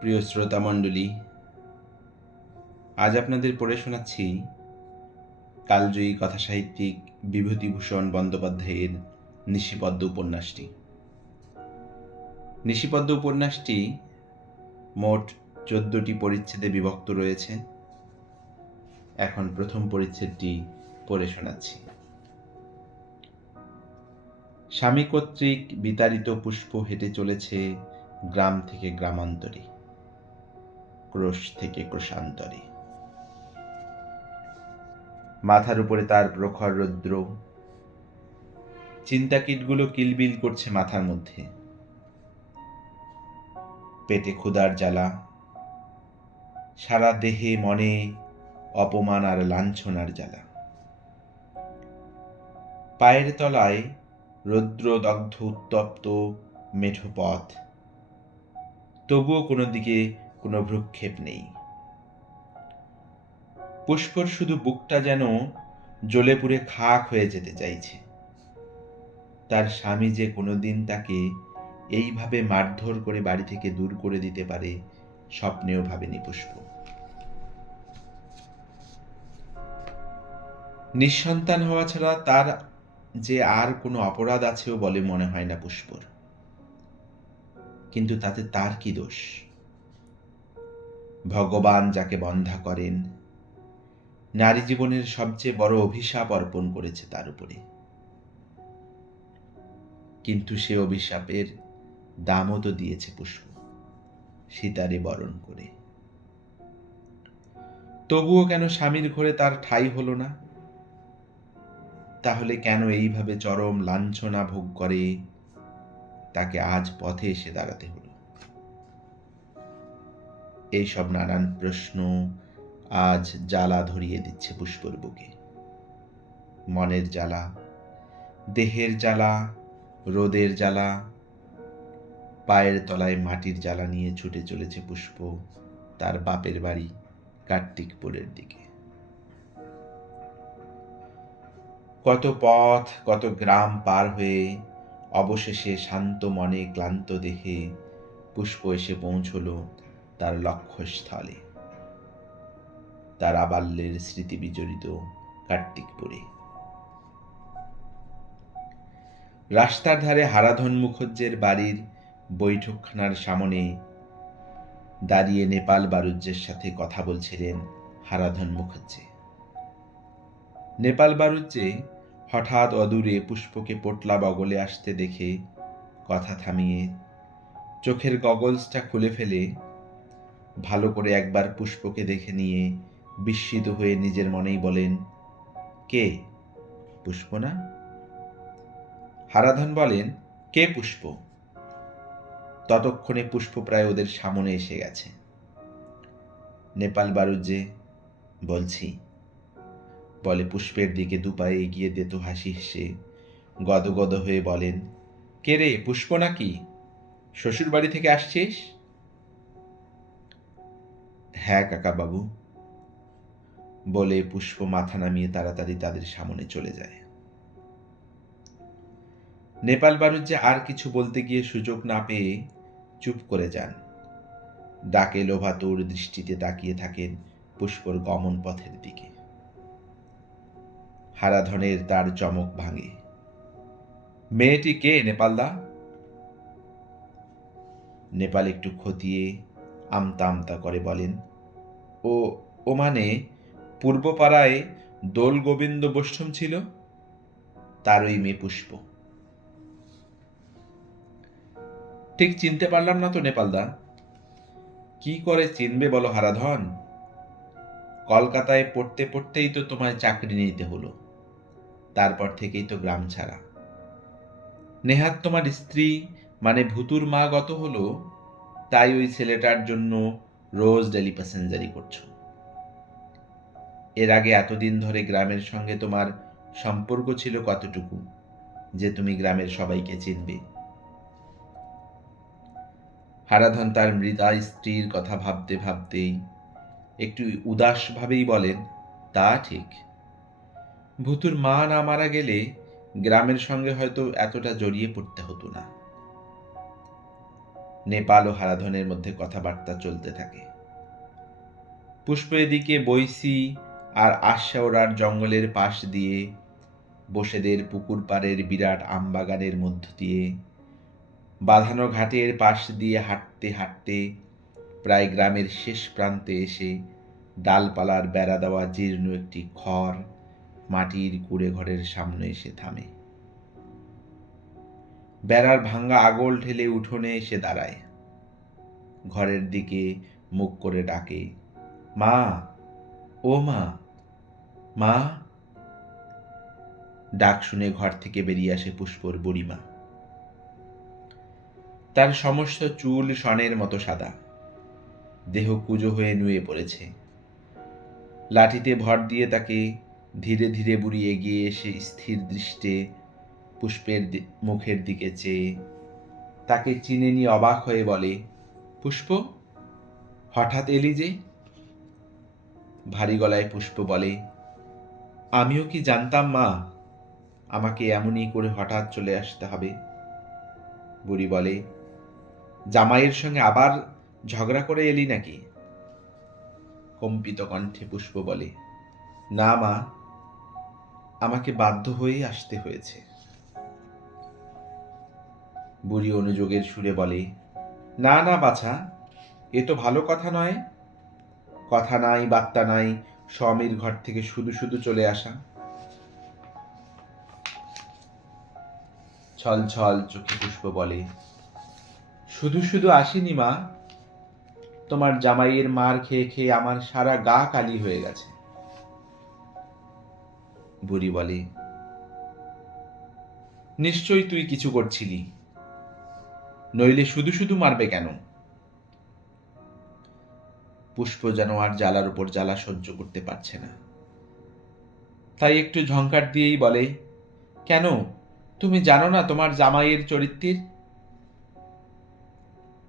প্রিয় শ্রোতা মণ্ডলী, আজ আপনাদের পড়ে শোনাচ্ছি কালজয়ী কথাসাহিত্যিক বিভূতিভূষণ বন্দ্যোপাধ্যায়ের নিশিপদ্ম উপন্যাসটি। নিশিপদ্ম উপন্যাসটি মোট চোদ্দটি পরিচ্ছেদে বিভক্ত রয়েছে। এখন প্রথম পরিচ্ছেদটি পড়ে শোনাচ্ছি। স্বামী কর্তৃক বিতাড়িত পুষ্প হেঁটে চলেছে গ্রাম থেকে গ্রামান্তরে। ক্রোশ থেকে ক্রোশান্তরে। মাথার উপরে তার প্রখর রৌদ্র। চিন্তাকীটগুলো কিলবিল করছে মাথার মধ্যে। পেটে ক্ষুধার জ্বালা। সারা দেহে মনে অপমান আর লাঞ্ছনার জ্বালা। পায়ের তলায় রৌদ্র দগ্ধ, উত্তপ্ত, মেঠো পথ। তবুও কোনো দিকে কোনো ভ্রুক্ষেপ নেই। পুষ্পর শুধু বুকটা যেন জ্বলে পুড়ে খাক হয়ে যেতে চাইছে। তার স্বামী যে কোনোদিন তাকে এইভাবে মারধর করে বাড়ি থেকে দূর করে দিতে পারে, স্বপ্নেও ভাবেনি পুষ্প। নিঃসন্তান হওয়া ছাড়া তার যে আর কোনো অপরাধ আছেও বলে মনে হয় না পুষ্পর। কিন্তু তাতে তার কি দোষ? ভগবান যাকে বন্ধা করেন। নারী জীবনের সবচেয়ে বড় অভিশাপ অর্পণ করেছে তার উপরে। কিন্তু সে অভিশাপের দামও তো দিয়েছে পুষ্প। সীতারে বরণ করে। তবুও কেন স্বামীর ঘরে তার ঠাই হলো না? তাহলে কেন এইভাবে চরম লাঞ্ছনা ভোগ করে তাকে আজ পথে এসে দাঁড়াতে হলো? এইসব নানান প্রশ্ন আজ জ্বালা ধরিয়ে দিচ্ছে পুষ্পর বুকে মনের জ্বালা, দেহের জ্বালা, রোদের জ্বালা, পায়ের তলায় মাটির জ্বালা নিয়ে ছুটে চলেছে পুষ্প তার বাপের বাড়ি কার্তিকপুরের দিকে। কত পথ, কত গ্রাম পার হয়ে অবশেষে শান্ত মনে ক্লান্ত দেহে পুষ্প এসে পৌঁছল তার লক্ষ্যস্থলে। তার আবাল্যের স্মৃতি বিজড়িত কার্তিকপুরে রাস্তার ধারে হারাধন মুখর্জের বাড়ির বৈঠকখানার সামনে দাঁড়িয়ে নেপাল বারুজ্যের সাথে কথা বলছিলেন হারাধন মুখর্জি নেপাল বারুজ্যে হঠাৎ অদূরে পুষ্পকে পোটলা বগলে আসতে দেখে কথা থামিয়ে চোখের গগলসটা খুলে ফেলে ভালো করে একবার পুষ্পকে দেখে নিয়ে বিস্মিত হয়ে নিজের মনেই বলেন, কে? পুষ্প না? হারাধন বলেন, কে পুষ্প? ততক্ষণে পুষ্প প্রায় ওদের সামনে এসে গেছে। নেপাল বারুজ্যে বলছি, বলে পুষ্পের দিকে দুপায়ে এগিয়ে দিত হাসি হেসে গদগদ হয়ে বলেন, কে রে, পুষ্প নাকি? শ্বশুর বাড়ি থেকে আসছিস? হ্যাঁ কাকা বাবু। বলে পুষ্প মাথা নামিয়ে তাড়াতাড়ি তাদের সামনে চলে যায়। নেপাল বারুজ্যে আর কিছু বলতে গিয়ে সুযোগ না পেয়ে চুপ করে যান। ডাকে লোভাতুর দৃষ্টিতে তাকিয়ে থাকেন পুষ্পর গমন পথের দিকে। হারাধনের তার চমক ভাঙে। মেয়েটি কে, নেপালদা? নেপাল একটু খতিয়ে আমতা আমতা করে বলেন ও ও মানে পূর্বপাড়ায় দোল গোবিন্দ বৈষ্ণব ছিল, তারই মেয়ে পুষ্প। ঠিক চিনতে পারলাম না তো, নেপালদা। কি করে চিনবে বলো হারাধন? কলকাতায় পড়তে পড়তেই তো তোমায় চাকরি নিতে হলো, তারপর থেকেই তো গ্রাম ছাড়া। নেহাত তোমার স্ত্রী মানে ভুতুর মা গত হলো, তাই ওই ছেলেটার জন্য রোজ ডেলি প্যাসেঞ্জারি করছ। এর আগে এতদিন ধরে গ্রামের সঙ্গে তোমার সম্পর্ক ছিল কতটুকু, যে তুমি গ্রামের সবাইকে চিনবে। হারাধন তার মৃদা স্ত্রীর কথা ভাবতে ভাবতেই একটু উদাসভাবেই বলেন, তা ঠিক। ভুতুর মা না মারা গেলে গ্রামের সঙ্গে হয়তো এতটা জড়িয়ে পড়তে হতো না। নেপাল ও হারাধনের মধ্যে কথাবার্তা চলতে থাকে। পুষ্প এদিকে বৈশি আর আশাওড়ার জঙ্গলের পাশ দিয়ে, বসেদের পুকুর পাড়ের বিরাট আমবাগানের মধ্য দিয়ে, বাঁধানো ঘাটের পাশ দিয়ে হাঁটতে হাঁটতে প্রায় গ্রামের শেষ প্রান্তে এসে ডালপালার বেড়া দেওয়া জীর্ণ একটি খড় মাটির কুড়ে ঘরের সামনে এসে থামে। বেড়ার ভাঙ্গা আগল ঠেলে উঠোনে এসে দাঁড়ায়। ঘরের দিকে মুখ করে ডাকে, মা, ও মা মা। ডাক শুনে ঘর থেকে বেরিয়ে আসে পুষ্পর বুড়িমা। তার সমস্ত চুল সনের মতো সাদা। দেহ কুজো হয়ে নুয়ে পড়েছে। লাঠিতে ভর দিয়ে তাকে ধীরে ধীরে বুড়ি এগিয়ে এসে স্থির দৃষ্টে পুষ্পের মুখের দিকে চেয়ে। তাকে চিনে নিয়ে অবাক হয়ে বলে, পুষ্প, হঠাৎ এলি যে? ভারী গলায় পুষ্প বলে, আমিও কি জানতাম মা, আমাকে এমনই করে হঠাৎ চলে আসতে হবে? বুড়ি বলে, জামাইয়ের সঙ্গে আবার ঝগড়া করে এলি নাকি? কম্পিত কণ্ঠে পুষ্প বলে, না মা, আমাকে বাধ্য হয়েই আসতে হয়েছে। বুড়ি অনুযোগের সুরে বলে, না না, বাছা, এ তো ভালো কথা নয়। কথা নাই, বার্তা নাই, স্বামীর ঘর থেকে শুধু শুধু চলে আসা। ছল ছল চোখে পুষ্প বলে, শুধু শুধু আসিনি, মা। তোমার জামাইয়ের মার খেয়ে খেয়ে আমার সারা গা কালি হয়ে গেছে। বুড়ি বলে, নিশ্চয়ই তুই কিছু করছিলি। নইলে শুধু শুধু মারবে কেন? পুষ্প যেন আর জ্বালার উপর জ্বালা সহ্য করতে পারছে না। তাই একটু ঝংকার দিয়েই বলে, কেন? তুমি জানো না তোমার জামাইয়ের চরিত্রের?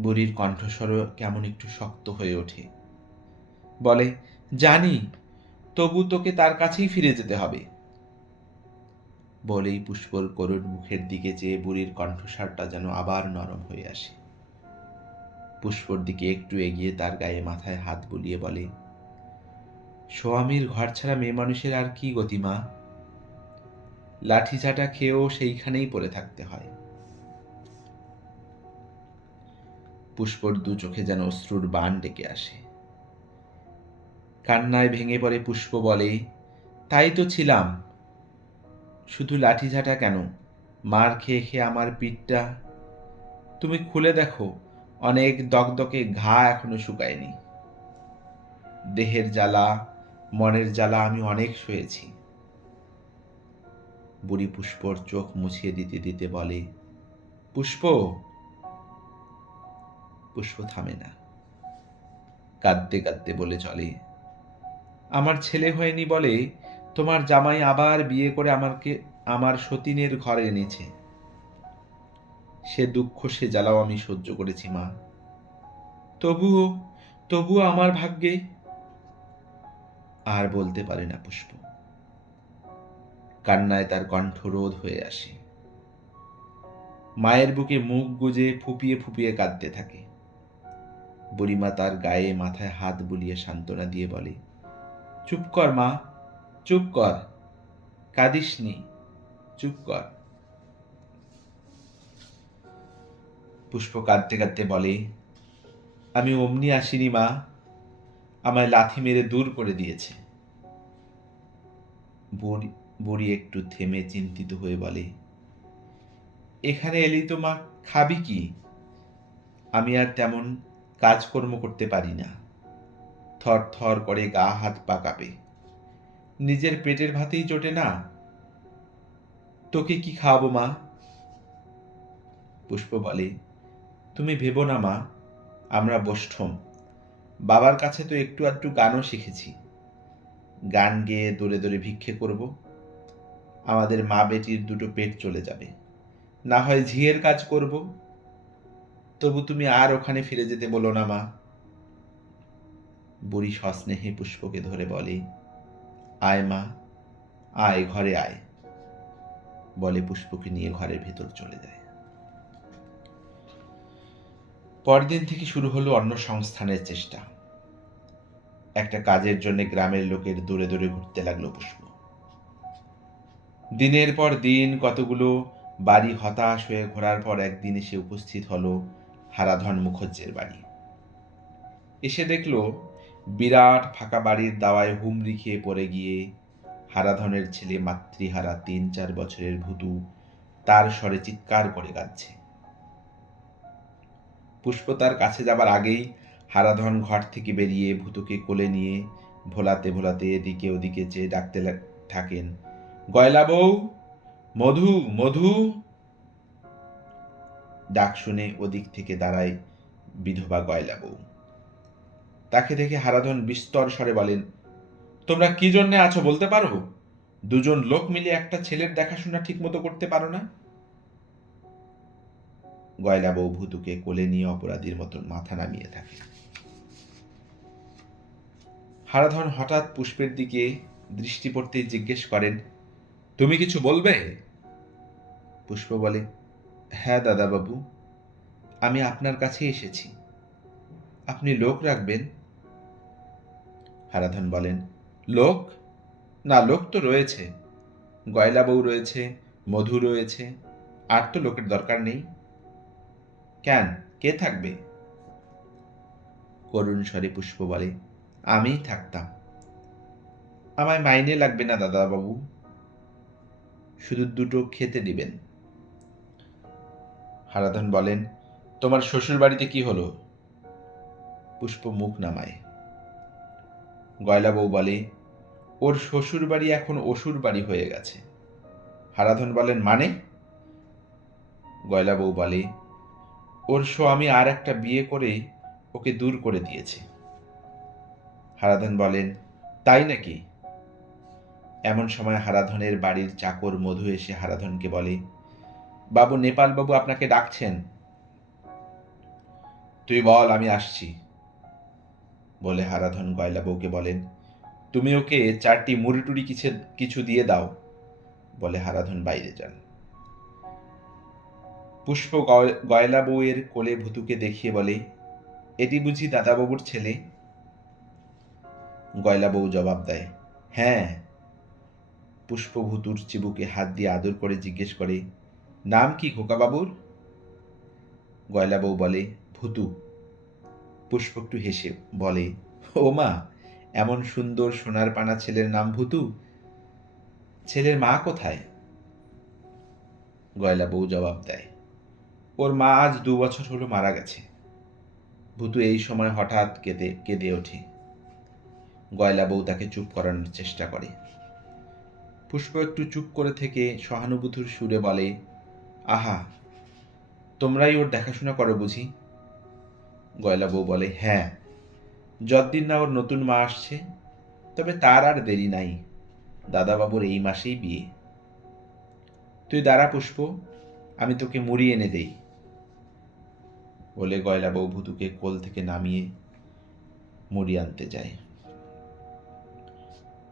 বুড়ির কণ্ঠস্বর কেমন একটু শক্ত হয়ে ওঠে। বলে, জানি, তবু তোকে তার কাছেই ফিরে যেতে হবে। বলেই পুষ্পর করুণ মুখের দিকে চেয়ে বুড়ির কণ্ঠস্বরটা যেন আবার নরম হয়ে আসে। পুষ্পর দিকে একটু এগিয়ে তার গায়ে মাথায় হাত বুলিয়ে বলে স্বামীর ঘর ছাড়া মেয়ে মানুষের আর কি গতিমা লাঠি চাটা খেয়েও সেইখানেই পড়ে থাকতে হয়। পুষ্পর দু চোখে যেন অশ্রুর বান ডেকে আসে। কান্নায় ভেঙে পড়ে পুষ্প বলে, তাই তো ছিলাম শুধু লাঠি ঝাঁটা কেন? মার খেয়ে খেয়ে আমার পিঠটা। তুমি খুলে দেখো, অনেক দকদকে ঘা এখনও শুকায়নি। দেহের জ্বালা, মনের জ্বালা আমি অনেক সয়েছি। বুড়ি পুষ্পর চোখ মুছিয়ে দিতে দিতে বলে, পুষ্প পুষ্প থামে না। কাঁদতে কাঁদতে বলে চলে, আমার ছেলে হয়নি বলে তোমার জামাই আবার বিয়ে করে আমাকে, আমার সতীনের ঘরে এনেছে। সে দুঃখ, সে জ্বালাও আমি সহ্য করেছি, মা। তবুও তবুও আমার ভাগ্যে আর বলতে পারে না পুষ্প। কান্নায় তার কণ্ঠ রোধ হয়ে আসে। মায়ের বুকে মুখ গুজে ফুপিয়ে ফুপিয়ে কাঁদতে থাকে। বুড়িমা তার গায়ে, মাথায় হাত বুলিয়ে সান্ত্বনা দিয়ে বলে, চুপ কর, মা। চুপ কর। কাঁদিসনি। চুপ কর। পুষ্প কাঁদতে কাঁদতে বলে, আমি অমনি আসিনি মা। আমায় লাথি মেরে দূর করে দিয়েছে। বুড়ি বুড়ি একটু থেমে চিন্তিত হয়ে বলে, এখানে এলি তো মা, খাবি কি? আমি আর তেমন কাজকর্ম করতে পারি না। থর থর করে গা হাত পা কাঁপে নিজের পেটের ভাতেই জোটে না। তোকে কি খাওয়াবো মা? পুষ্প বলে, তুমি ভেবো না মা, আমরা বৈষ্ঠম বাবার কাছে তো একটু আধটু গানও শিখেছি। গান গেয়ে দৌড়ে দৌড়ে ভিক্ষে করব। আমাদের মা বেটির দুটো পেট চলে যাবে। না হয় ঝিয়ের কাজ করব। তবু তুমি আর ওখানে ফিরে যেতে বলো না মা। বুড়ি সস্নেহে পুষ্পকে ধরে বলে আয় মা, আয়, ঘরে আয়। বলে পুষ্পকে নিয়ে ঘরের ভেতর চলে যায়। পরদিন থেকে শুরু হলো অন্য সংস্থানের চেষ্টা। একটা কাজের জন্য গ্রামের লোকের দূরে দূরে ঘুরতে লাগল পুষ্প। দিনের পর দিন কতগুলো বাড়ি হতাশ হয়ে ঘোরার পর একদিন এসে উপস্থিত হলো হারাধন মুখজ্জের বাড়ি। এসে দেখল বিরাট ফাঁকা বাড়ির দাওয়ায় হুমড়ি খেয়ে পড়ে গিয়ে হারাধনের ছেলে মাতৃহারা তিন চার বছরের ভুতু তার স্বরে চিৎকার করে কাঁদছে। পুষ্প তার কাছে যাবার আগেই হারাধন ঘর থেকে বেরিয়ে ভুতুকে কোলে নিয়ে ভোলাতে ভোলাতে এদিকে ওদিকে চেয়ে ডাকতে থাকেন, গয়লা বউ, মধু মধু! ডাক শুনে ওদিক থেকে দাঁড়ায় বিধবা গয়লা বউ। তাকে দেখে হারাধন বিস্তর স্বরে বলেন, তোমরা কি জন্যে আছো বলতে পারো? দুজন লোক মিলে একটা ছেলের দেখাশোনা ঠিক মতো করতে পারো না? গয়লা বউ ভূতুকে কোলে নিয়ে অপরাধীর মতন মাথা নামিয়ে থাকে। হারাধন হঠাৎ পুষ্পের দিকে দৃষ্টি পড়তেই জিজ্ঞেস করেন, তুমি কিছু বলবে? পুষ্প বলে হ্যাঁ দাদাবাবু, আমি আপনার কাছে এসেছি। আপনি লোক রাখবেন হারাধন বলেন, লোক? না, লোক তো রয়েছে। গয়লা বউ রয়েছে, মধু রয়েছে, আর তো লোকের দরকার নেই। কেন? কে থাকবে? করুণ স্বরে পুষ্প বলে, আমিই থাকতাম। আমায় মাইনে লাগবে না দাদাবাবু। শুধু দুটো খেতে দিবেন। হারাধন বলেন, তোমার শ্বশুর বাড়িতে কি হলো? পুষ্প মুখ নামায় গয়লা বউ বলে, ওর শ্বশুর বাড়ি এখন অসুর বাড়ি হয়ে গেছে। হারাধন বলেন মানে? গয়লা বউ বলে, ওর স্বামী আর একটা বিয়ে করে ওকে দূর করে দিয়েছে। হারাধন বলেন, তাই নাকি? এমন সময় হারাধনের বাড়ির চাকর মধু এসে হারাধনকে বলে, বাবু নেপাল বাবু আপনাকে ডাকছেন? তুই বল, আমি আসছি। বলে হারাধন গয়লা বউকে বলেন, তুমি ওকে চারটি মুড়িটুড়ি কিছু কিছু দিয়ে দাও। বলে হারাধন বাইরে যান। পুষ্প গয়- গয়লা বউয়ের কোলে ভুতুকে দেখিয়ে বলে, এটি বুঝি দাদাবাবুর ছেলে? গয়লা বউ জবাব দেয় হ্যাঁ। পুষ্প ভুতুর চিবুকে হাত দিয়ে আদর করে জিজ্ঞেস করে, নাম কি খোকাবাবুর? গয়লা বউ বলে, ভুতু। পুষ্প একটু হেসে বলে, ও মা, এমন সুন্দর সোনার পানা ছেলের নাম ভুতু। ছেলের মা কোথায়? গয়লা বউ জবাব দেয়, ওর মা আজ দু বছর হলো মারা গেছে। ভুতু এই সময় হঠাৎ কেঁদে কেঁদে ওঠে। গয়লা বউ তাকে চুপ করানোর চেষ্টা করে। পুষ্প একটু চুপ করে থেকে সহানুভূতির সুরে বলে, আহা, তোমরাই ওর দেখাশোনা করো বুঝি। গয়লা বউ বলে হ্যাঁ যতদিন না ওর নতুন মা আসছে, তবে তার আর দেরি নাই। দাদাবাবুর এই মাসেই বিয়ে। তুই দাঁড়া পুষ্প, আমি তোকে মুড়ি এনে দেই। বলে গয়লা বউ ভুতুকে কোল থেকে নামিয়ে মুড়ি আনতে যায়।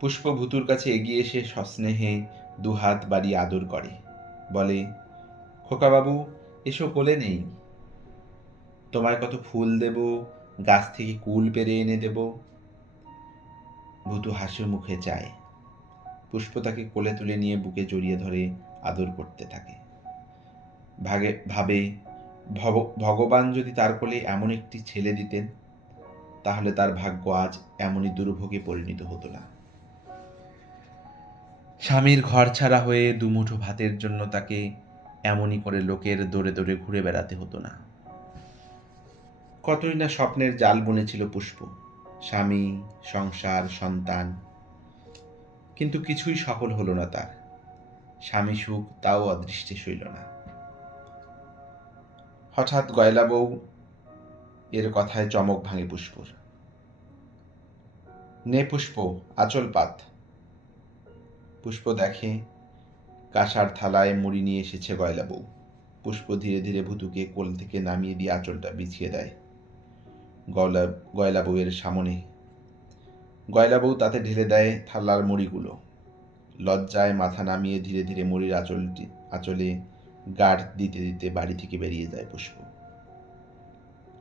পুষ্প ভুতুর কাছে এগিয়ে এসে সস্নেহে দুহাত বাড়ি আদর করে। বলে, খোকাবাবু, এসো কোলে নেই। তোমায় কত ফুল দেব, গাছ থেকে কুল পেরে এনে দেব। ভুতু হাসি মুখে চায়, পুষ্প তাকে কোলে তুলে নিয়ে বুকে জড়িয়ে ধরে আদর করতে থাকে। ভাগে ভাবে, ভগবান যদি তার কোলে এমন একটি ছেলে দিতেন, তাহলে তার ভাগ্য আজ এমনই দুর্ভোগে পরিণত হতো না। স্বামীর ঘর ছাড়া হয়ে দুমুঠো ভাতের জন্য তাকে এমনই করে লোকের দৌড়ে দৌড়ে ঘুরে বেড়াতে হতো না। কতই না স্বপ্নের জাল বুনেছিল পুষ্প, স্বামী, সংসার, সন্তান। কিন্তু কিছুই সফল হলো না তার। স্বামী সুখ তাও অদৃষ্টে সইল না। হঠাৎ গয়লা বউ এর কথায় চমক ভাঙে পুষ্পর। নে পুষ্প, আচল পাত। পুষ্প দেখে কাঁসার থালায় মুড়ি নিয়ে এসেছে গয়লা বউ। পুষ্প ধীরে ধীরে ভুতুকে কোল থেকে নামিয়ে দিয়ে আঁচলটা বিছিয়ে দেয়। গয়লা গয়লা বউয়ের সামনে। গয়লা বউ তাতে ঢেলে দেয় থালার মুড়িগুলো। লজ্জায় মাথা নামিয়ে ধীরে ধীরে মুড়ির আঁচলটি, আঁচলে গাঢ় দিতে দিতে বাড়ি থেকে বেরিয়ে যায় পুষ্প।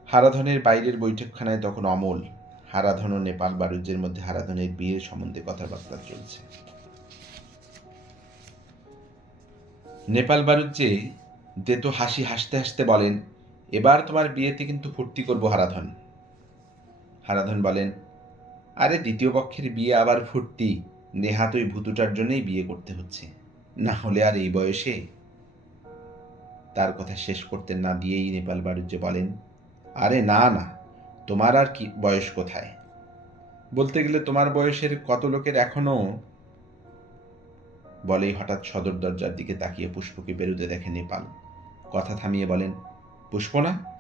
হারাধনের বাইরের বৈঠকখানায় তখন অমল, হারাধন ও নেপাল বাণিজ্যের মধ্যে হারাধনের বিয়ের সম্বন্ধে কথাবার্তা চলছে। নেপাল বাণিজ্যে দেতো হাসি হাসতে হাসতে বলেন, এবার তোমার বিয়েতে কিন্তু ফুর্তি করব হারাধন। হারাধন বলেন, আরে দ্বিতীয় পক্ষের বিয়ে আবার ফুর্তি নেহাত ওই ভুতুটার জন্যই বিয়ে করতে হচ্ছে, না হলে আর এই বয়সে? তার কথা শেষ করতে না দিয়েই নেপাল বাণিজ্য বলেন, আরে না না, তোমার আর কি বয়স কোথায়? বলতে গেলে তোমার বয়সের কত লোকের এখনও? বলেই হঠাৎ সদর দরজার দিকে তাকিয়ে পুষ্পকে বেরোতে দেখে নেপাল। কথা থামিয়ে বলেন, পুষ্প না?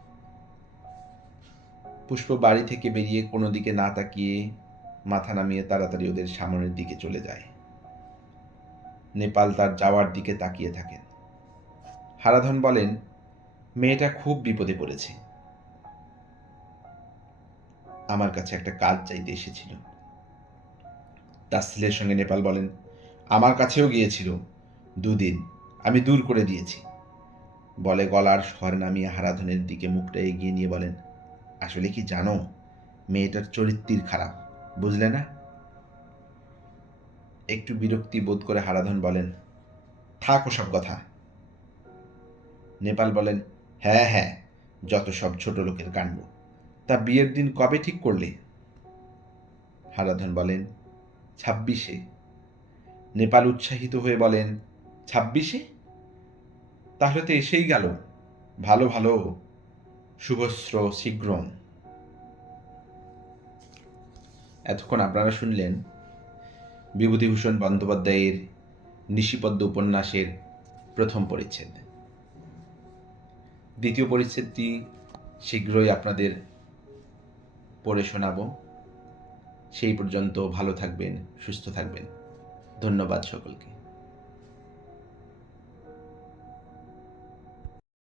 পুষ্প বাড়ি থেকে বেরিয়ে কোনো দিকে না তাকিয়ে মাথা নামিয়ে তাড়াতাড়ি ওদের সামনের দিকে চলে যায়। নেপাল তার যাওয়ার দিকে তাকিয়ে থাকেন। হারাধন বলেন, মেয়েটা খুব বিপদে পড়েছে। আমার কাছে একটা কাজ চাইতে এসেছিল। তাসলিলের সঙ্গে নেপাল বলেন, আমার কাছেও গিয়েছিল। দুদিন আমি দূর করে দিয়েছি। বলে গলার স্বর নামিয়ে হারাধনের দিকে মুখটা এগিয়ে নিয়ে বলেন আসলে কি জানো? মেয়েটার চরিত্রির খারাপ, বুঝলে না? একটু বিরক্তি বোধ করে হারাধন বলেন, থাক সব কথা। নেপাল বলেন হ্যাঁ হ্যাঁ যত সব ছোট লোকের কাণ্ড, তা বিয়ের দিন কবে ঠিক করলে? হারাধন বলেন, ছাব্বিশে। নেপাল উৎসাহিত হয়ে বলেন, ছাব্বিশে? তাহলে তো এসেই গেল। ভালো ভালো। শুভশ্র শীঘ্রম। এতক্ষণ আপনারা শুনলেন বিভূতিভূষণ বন্দ্যোপাধ্যায়ের নিশিপদ্ম উপন্যাসের প্রথম পরিচ্ছেদ। দ্বিতীয় পরিচ্ছেদটি শীঘ্রই আপনাদের পড়ে শোনাবো। সেই পর্যন্ত ভালো থাকবেন, সুস্থ থাকবেন। ধন্যবাদ সকলকে।